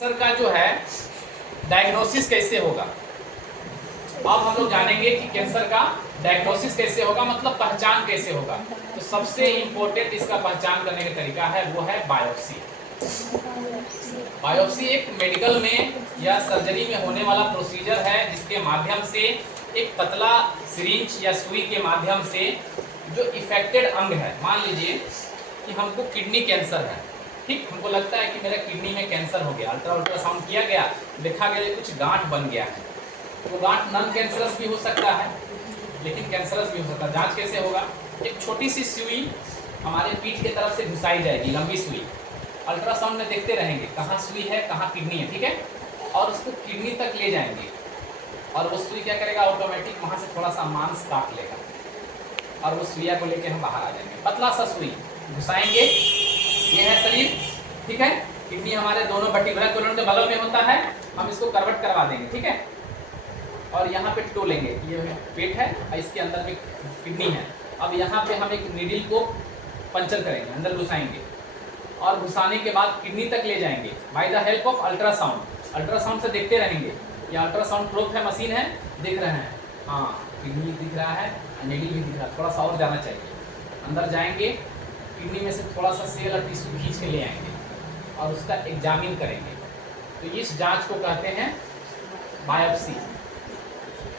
Cancer का जो है डायग्नोसिस कैसे होगा। अब हम लोग जानेंगे कि कैंसर का डायग्नोसिस कैसे होगा, मतलब पहचान कैसे होगा। तो सबसे इम्पोर्टेंट इसका पहचान करने का तरीका है वो है बायोप्सी। बायोप्सी एक मेडिकल में या सर्जरी में होने वाला प्रोसीजर है जिसके माध्यम से एक पतला सिरिंज या सुई के माध्यम से जो इफेक्टेड अंग है, मान लीजिए कि हमको किडनी कैंसर है, ठीक, हमको लगता है कि मेरा किडनी में कैंसर हो गया, अल्ट्रासाउंड किया गया, देखा गया कुछ गांठ बन गया है। वो गांठ नॉन कैंसरस भी हो सकता है लेकिन कैंसरस भी हो सकता है। जांच कैसे होगा? एक छोटी सी सुई हमारे पीठ की तरफ से घुसाई जाएगी, लंबी सुई। अल्ट्रासाउंड में देखते रहेंगे कहाँ सुई है कहाँ किडनी है, ठीक है, और उसको किडनी तक ले जाएंगे और वो सुई क्या करेगा, ऑटोमेटिक वहाँ से थोड़ा सा मांस काट लेगा और वो सुइया को लेके हम बाहर आ जाएंगे। पतला सा सुई घुसाएंगे, ये है शरीर, ठीक है, किडनी हमारे दोनों वर्टिब्रल कॉलम के बगल में होता है, हम इसको करवट करवा देंगे, ठीक है, और यहाँ पे टोलेंगे, ये पेट है और इसके अंदर में किडनी है। अब यहाँ पे हम एक नीडल को पंचर करेंगे, अंदर घुसाएंगे और घुसाने के बाद किडनी तक ले जाएंगे by the help of ultrasound. Ultrasound से देखते रहेंगे, ये अल्ट्रासाउंड प्रोब है, मशीन है, देख रहे हैं, हाँ किडनी दिख रहा है, नीडल भी दिख रहा है, थोड़ा सा और जाना चाहिए। अंदर जाएंगे, किडनी में से थोड़ा सा सेल और टिश्यू खींच के ले आएंगे और उसका एग्जामिन करेंगे। तो इस जांच को कहते हैं बायोप्सी,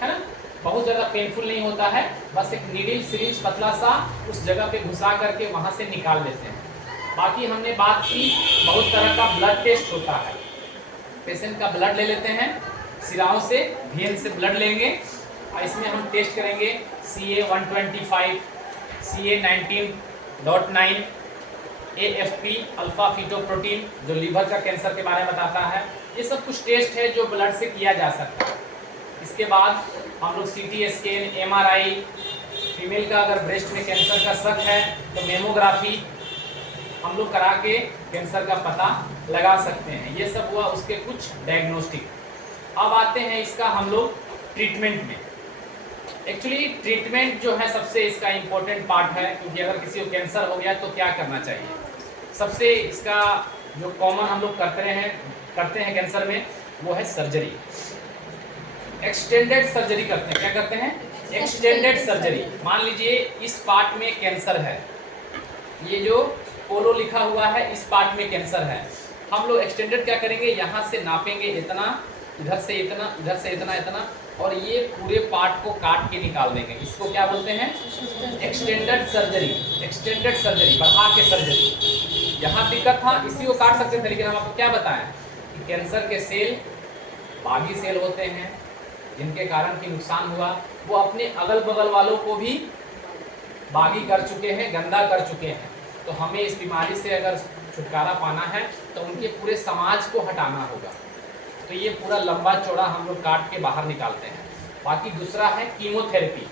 है ना। बहुत ज़्यादा पेनफुल नहीं होता है, बस एक नीडल सिरिंज पतला सा उस जगह पे घुसा करके वहाँ से निकाल लेते हैं। बाकी हमने बात की, बहुत तरह का ब्लड टेस्ट होता है। पेशेंट का ब्लड ले लेते हैं सिराओं से, भेन से ब्लड लेंगे और इसमें हम टेस्ट करेंगे CA-125, CA-19.9, AFP alpha fetoprotein जो लीवर का कैंसर के बारे में बताता है। ये सब कुछ टेस्ट है जो ब्लड से किया जा सकता है। इसके बाद हम लोग CT स्कैन, MRI, फीमेल का अगर ब्रेस्ट में कैंसर का शक है तो मेमोग्राफी हम लोग करा के कैंसर का पता लगा सकते हैं। ये सब हुआ उसके कुछ डायग्नोस्टिक। अब आते हैं इसका हम लोग ट्रीटमेंट में। एक्चुअली ट्रीटमेंट जो है सबसे इसका इम्पोर्टेंट पार्ट है, क्योंकि अगर किसी को कैंसर हो गया तो क्या करना चाहिए। सबसे इसका जो कॉमन हम लोग करते हैं कैंसर में वो है सर्जरी। एक्सटेंडेड सर्जरी करते हैं। क्या करते हैं? Extended surgery. मान लीजिए इस पार्ट में कैंसर है, ये जो कोलो लिखा हुआ है इस पार्ट में कैंसर है, हम लोग एक्सटेंडेड क्या करेंगे, यहाँ से नापेंगे इतना, इधर से इतना, इधर से इतना, इतना, और ये पूरे पार्ट को काट के निकाल देंगे। इसको क्या बोलते हैं? Extended surgery. एक्सटेंडेड सर्जरी, बढ़ा के सर्जरी। यहाँ दिक्कत था, इसी को काट सकते थे, लेकिन हम आपको क्या बताएं कि कैंसर के सेल बागी सेल होते हैं जिनके कारण कि नुकसान हुआ, वो अपने अगल बगल वालों को भी बागी कर चुके हैं, गंदा कर चुके हैं। तो हमें इस बीमारी से अगर छुटकारा पाना है तो उनके पूरे समाज को हटाना होगा। तो ये पूरा लंबा चौड़ा हम लोग काट के बाहर निकालते हैं। बाकी दूसरा है कीमोथेरेपी,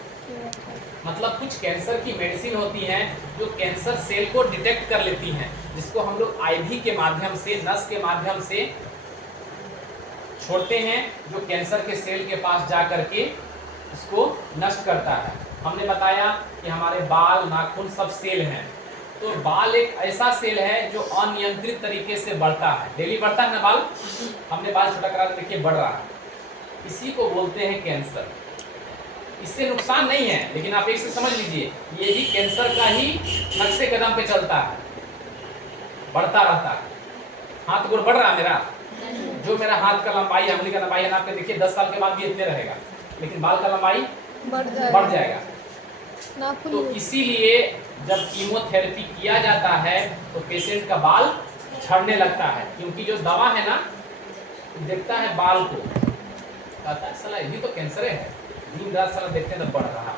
मतलब कुछ कैंसर की मेडिसिन होती हैं जो कैंसर सेल को डिटेक्ट कर लेती हैं, जिसको हम लोग IV के माध्यम से, नस के माध्यम से छोड़ते हैं, जो कैंसर के सेल के पास जा करके इसको नष्ट करता है। हमने बताया कि हमारे बाल, नाखून सब सेल हैं। तो बाल एक ऐसा सेल है जो अनियंत्रित तरीके से बढ़ता है, डेली बढ़ता है ना बाल, हमने बाल छोटा करा देखिए बढ़ रहा है, इसी को बोलते हैं कैंसर। इससे नुकसान नहीं है, लेकिन आप एक से समझ लीजिए, ये भी कैंसर का ही नक्शे कदम पे चलता है, बढ़ता रहता है। हाथ गोड़ बढ़ रहा है मेरा, जो मेरा हाथ का लंबाई, अंगुली का लंबाई है ना, देखिए 10 साल के बाद भी इतने रहेगा, लेकिन बाल का लंबाई बढ़ जाएगा। तो इसीलिए जब कीमोथेरेपी किया जाता है तो पेशेंट का बाल झड़ने लगता है, क्योंकि जो दवा है ना देखता है बाल को, कहता है साला ये तो कैंसर है, दिन रात साला देखते हैं तो बढ़ रहा है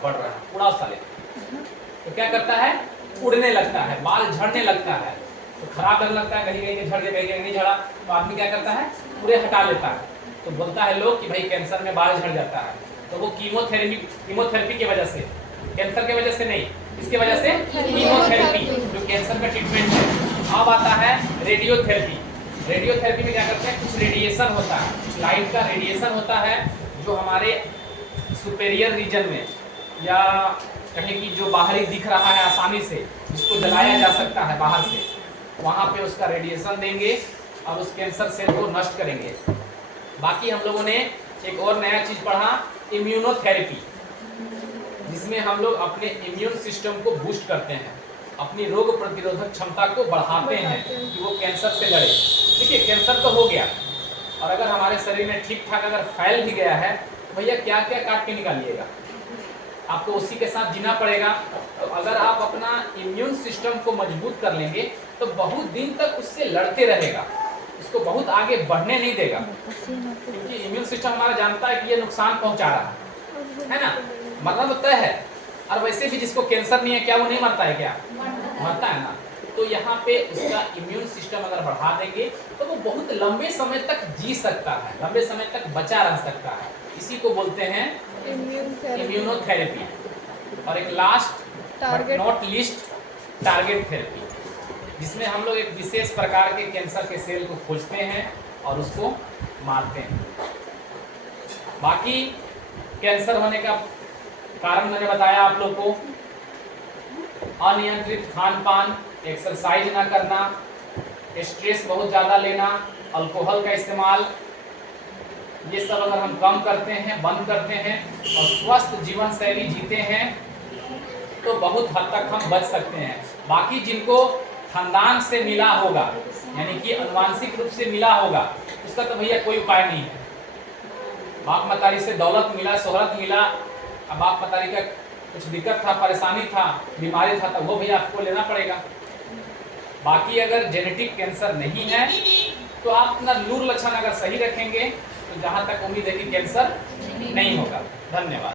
उड़ा साले। तो क्या करता है, उड़ने लगता है, बाल झड़ने लगता है, तो खराब लगने लगता है, कहीं कहीं झड़ गया, कहीं कहीं नहीं झड़ा, तो आदमी क्या करता है, पूरे हटा लेता है। तो बोलता है लोग कि भाई कैंसर में बाल झड़ जाता है। तो वो कीमोथेरेपी की वजह से, कैंसर की वजह से नहीं, इसकी वजह से कीमोथेरेपी जो कैंसर का ट्रीटमेंट है। अब आता है रेडियोथेरेपी। रेडियोथेरेपी में क्या करते हैं, कुछ रेडिएशन होता है, कुछ लाइट का रेडिएशन होता है जो हमारे सुपेरियर रीजन में, या कहीं की जो बाहरी दिख रहा है आसानी से, जिसको जलाया जा सकता है बाहर से, वहाँ पे उसका रेडिएशन देंगे और उस कैंसर सेल को नष्ट करेंगे। बाकी हम लोगों ने एक और नया चीज पढ़ा, इम्यूनोथेरेपी, जिसमें हम लोग अपने इम्यून सिस्टम को बूस्ट करते हैं, अपनी रोग प्रतिरोधक क्षमता को बढ़ाते हैं कि वो कैंसर से लड़े। देखिए कैंसर तो हो गया, और अगर हमारे शरीर में ठीक ठाक अगर फैल भी गया है तो भैया क्या क्या काट के निकालिएगा, आपको उसी के साथ जीना पड़ेगा। तो अगर आप अपना इम्यून सिस्टम को मजबूत कर लेंगे तो बहुत दिन तक उससे लड़ते रहेगा, उसको बहुत आगे बढ़ने नहीं देगा, क्योंकि इम्यून सिस्टम हमारा जानता है कि ये नुकसान पहुंचा रहा है ना, मरना तो तय है। और वैसे भी जिसको कैंसर नहीं है क्या वो नहीं मरता है, क्या मरता है ना। तो यहाँ पे उसका इम्यून सिस्टम अगर बढ़ा देंगे तो वो बहुत लंबे समय तक जी सकता है, लंबे समय तक बचा रह सकता है। इसी को बोलते हैं इम्यूनोथेरेपी। और एक last but not list, target therapy, जिसमें हम लोग एक विशेष प्रकार के कैंसर के सेल को खोजते हैं और उसको मारते हैं। बाकी कैंसर होने का कारण मैंने बताया आप लोग को, अनियंत्रित खान पान, एक्सरसाइज ना करना, स्ट्रेस बहुत ज़्यादा लेना, अल्कोहल का इस्तेमाल, ये सब अगर हम कम करते हैं, बंद करते हैं और स्वस्थ जीवन शैली जीते हैं तो बहुत हद तक हम बच सकते हैं। बाकी जिनको खानदान से मिला होगा, यानी कि आनुवांशिक रूप से मिला होगा, उसका तो भैया कोई उपाय नहीं है। बाप मतारी से दौलत मिला, शोहरत मिला, अब बाप मतारी का कुछ दिक्कत था, परेशानी था, बीमारी था, तो वो भी आपको लेना पड़ेगा। बाकी अगर जेनेटिक कैंसर नहीं है तो आप अपना लूर लक्षण अगर सही रखेंगे तो जहाँ तक उम्मीद है कि कैंसर नहीं होगा। धन्यवाद।